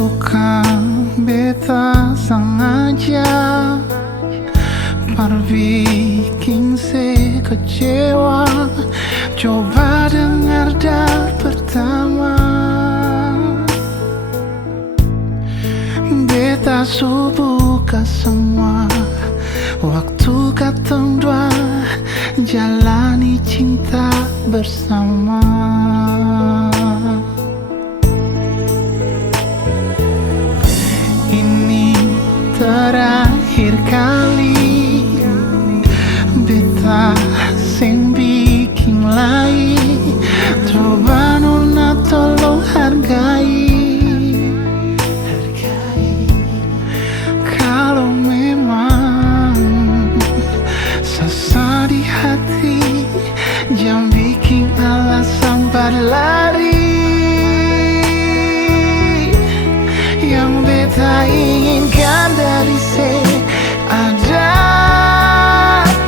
Bukan beta sengaja bikin se kecewa. Coba dengar dari pertama. Beta subuka semua waktu katong dua jalani cinta bersama. Ini terakhir kali beta sing bikin lagi. Coba nona tolong hargai. Kalau memang sesa di hati, jangan bikin alasan berlari. Yang beta inginkan dari ada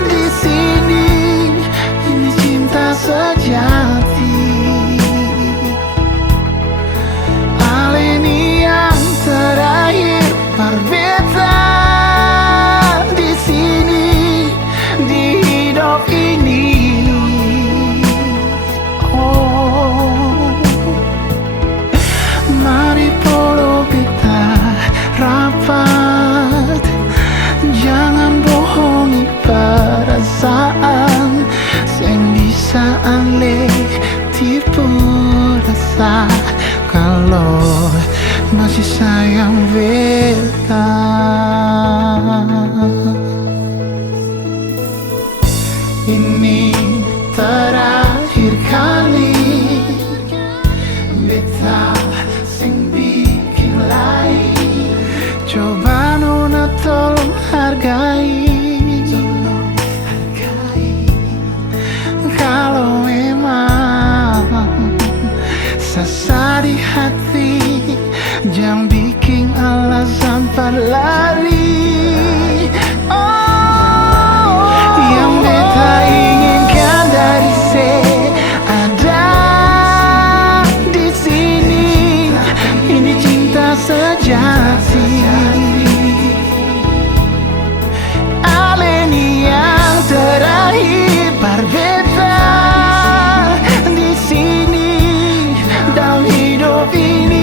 di sini. Ini cinta sejati. Hal ini yang terakhir berbeda di sini, di hidup ini. Oh, mari polo beta rapat, jangan bohongi perasaan yang bisa ale tipu rasa. Kalau masih sayang beta, ini terakhir kali beta sing bikin lain. Coba nona tolong hargai. Kalau memang sesa di hati, jangan bikin alasan berlari. Oh, yang beta inginkan dari ada di sini. Ini cinta sejati. Hal ini yang terakhir berbeda di sini dalam hidup ini.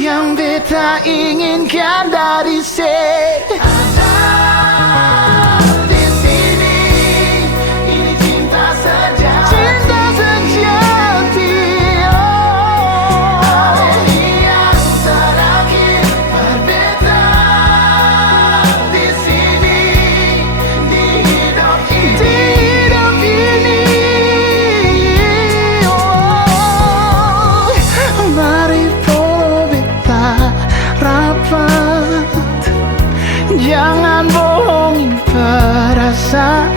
Yang beta inginkan dari ada di sini. Ini cinta sejati. Cinta sejati. Oh, ini yang terakhir berbeda di sini, di hidup ini. Di hidup ini. Oh, mari rapat, jangan bohongi perasaan